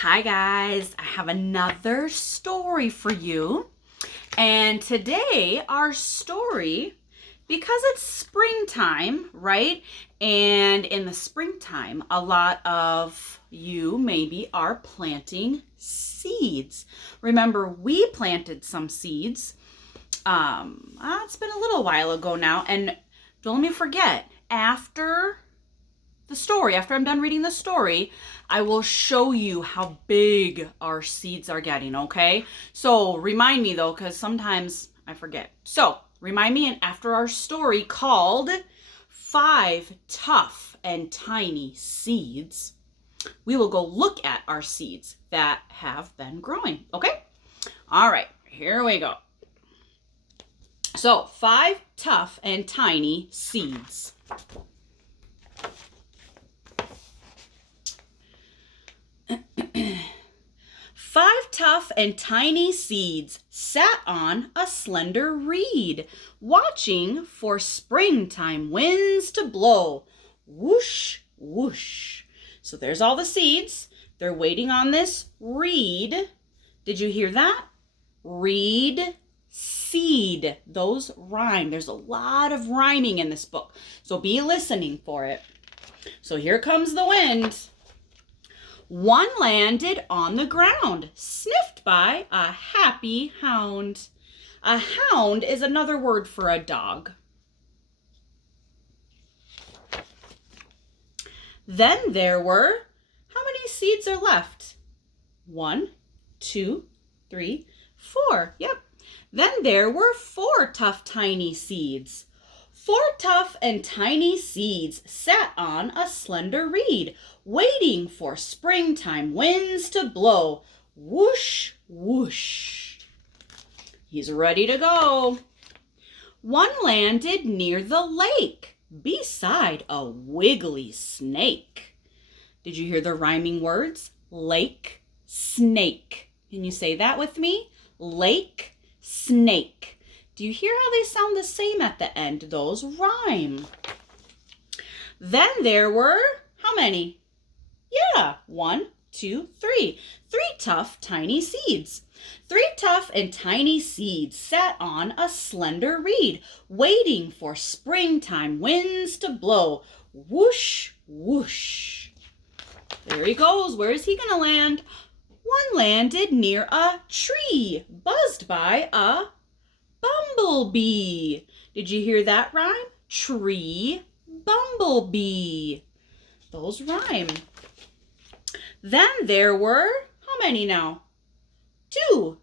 Hi guys, I have another story for you. And today our story, because it's springtime, right? And in the springtime, a lot of you maybe are planting seeds. Remember, we planted some seeds. It's been a little while ago now. And don't let me forget, after I'm done reading the story, I will show you how big our seeds are getting, okay? So remind me though, because sometimes I forget. So remind me, and after our story called Five Tough and Tiny Seeds, we will go look at our seeds that have been growing, okay? All right, here we go. So, five tough and tiny seeds. Five tough and tiny seeds sat on a slender reed, watching for springtime winds to blow. Whoosh, whoosh. So there's all the seeds. They're waiting on this reed. Did you hear that? Reed, seed. Those rhyme. There's a lot of rhyming in this book, so be listening for it. So here comes the wind. One landed on the ground, sniffed by a happy hound. A hound is another word for a dog. Then there were, how many seeds are left? 1, 2, 3, 4. Yep. Then there were 4 tough, tiny seeds. 4 tough and tiny seeds sat on a slender reed, waiting for springtime winds to blow. Whoosh, whoosh. He's ready to go. One landed near the lake, beside a wiggly snake. Did you hear the rhyming words? Lake, snake. Can you say that with me? Lake, snake. Do you hear how they sound the same at the end? Those rhyme. Then there were, how many? Yeah, 1, 2, 3. 3 tough, tiny seeds. 3 tough and tiny seeds sat on a slender reed, waiting for springtime winds to blow. Whoosh, whoosh. There he goes. Where is he going to land? One landed near a tree, buzzed by a bumblebee. Did you hear that rhyme? Tree, bumblebee. Those rhyme. Then there were, how many now? 2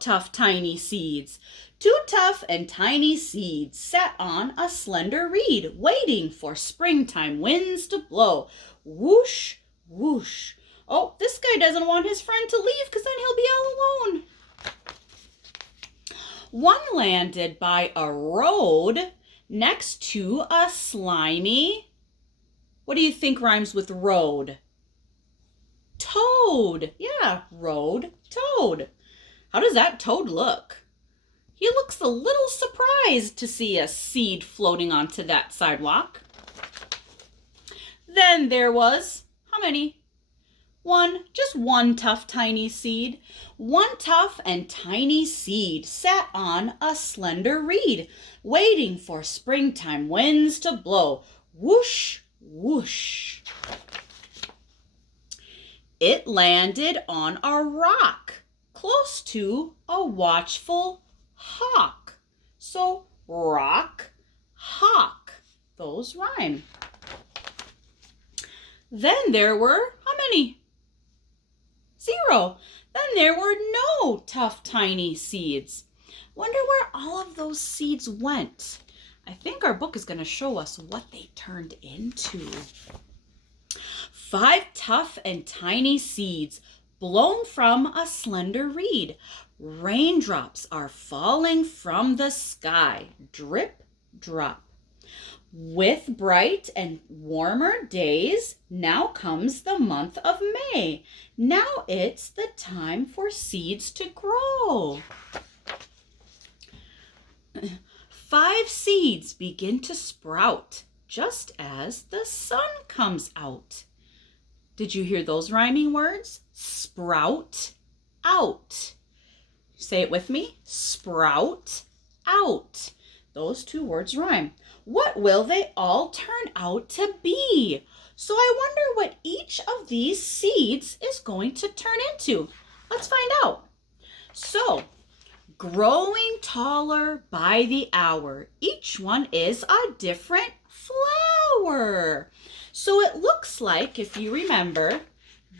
tough, tiny seeds. 2 tough and tiny seeds sat on a slender reed, waiting for springtime winds to blow. Whoosh, whoosh. Oh, this guy doesn't want his friend to leave because then he'll be all alone. One landed by a road next to a slimy, what do you think rhymes with road? Toad. Yeah, road, toad. How does that toad look? He looks a little surprised to see a seed floating onto that sidewalk. Then there was, how many? Just one tough, tiny seed. 1 tough and tiny seed sat on a slender reed, waiting for springtime winds to blow. Whoosh, whoosh. It landed on a rock, close to a watchful hawk. So, rock, hawk. Those rhyme. Then there were, how many? 0. Then there were no tough, tiny seeds. Wonder where all of those seeds went. I think our book is going to show us what they turned into. 5 tough and tiny seeds blown from a slender reed. Raindrops are falling from the sky. Drip, drop. With bright and warmer days, now comes the month of May. Now it's the time for seeds to grow. 5 seeds begin to sprout just as the sun comes out. Did you hear those rhyming words? Sprout out. Say it with me. Sprout out. Those two words rhyme. What will they all turn out to be? So I wonder what each of these seeds is going to turn into. Let's find out. So, growing taller by the hour. Each one is a different flower. So it looks like, if you remember,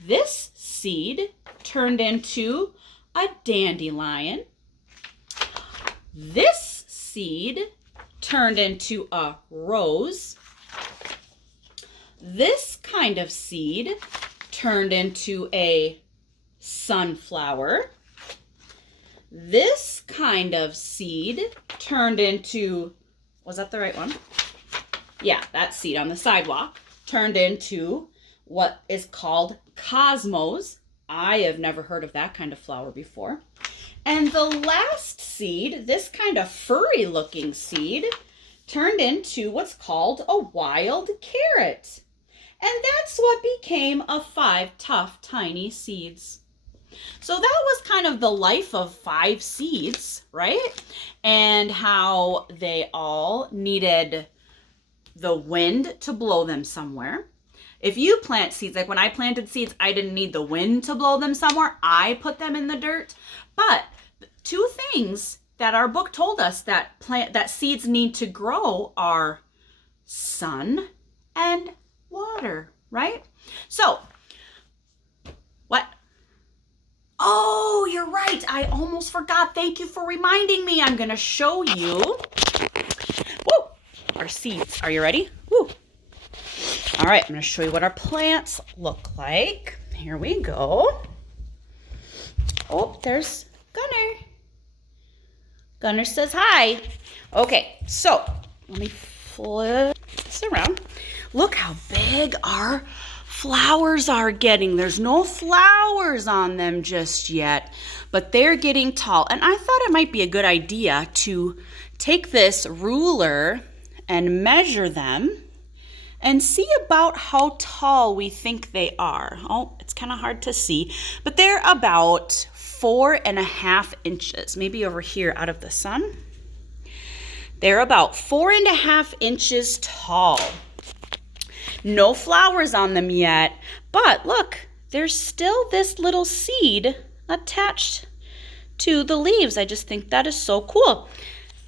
this seed turned into a dandelion. This seed turned into a rose. This kind of seed turned into a sunflower. This kind of seed turned into, was that the right one? Yeah, that seed on the sidewalk turned into what is called cosmos. I have never heard of that kind of flower before. And the last seed, this kind of furry looking seed, turned into what's called a wild carrot. And that's what became of 5 tough, tiny seeds. So that was kind of the life of 5 seeds, right? And how they all needed the wind to blow them somewhere. If you plant seeds, like when I planted seeds, I didn't need the wind to blow them somewhere. I put them in the dirt. But 2 things that our book told us that seeds need to grow are sun and water, right? So, what? Oh, you're right. I almost forgot. Thank you for reminding me. I'm going to show you our seeds. Are you ready? Woo. All right, I'm going to show you what our plants look like. Here we go. Oh, there's Gunner. Gunner says hi. Okay, so let me flip this around. Look how big our flowers are getting. There's no flowers on them just yet, but they're getting tall. And I thought it might be a good idea to take this ruler and measure them and see about how tall we think they are. Oh, it's kind of hard to see, but they're about 4.5 inches, maybe over here out of the sun. They're about 4.5 inches tall. No flowers on them yet, but look, there's still this little seed attached to the leaves. I just think that is so cool.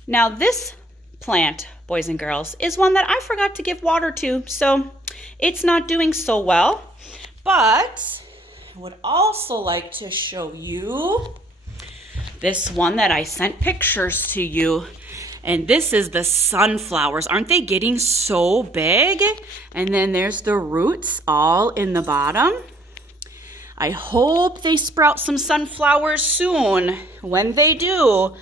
Now this plant, boys and girls, is one that I forgot to give water to, so it's not doing so well. But I would also like to show you this one that I sent pictures to you. And this is the sunflowers. Aren't they getting so big? And then there's the roots all in the bottom. I hope they sprout some sunflowers soon. When they do,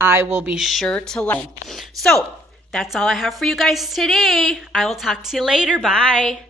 I will be sure to let you know. So that's all I have for you guys today. I will talk to you later. Bye.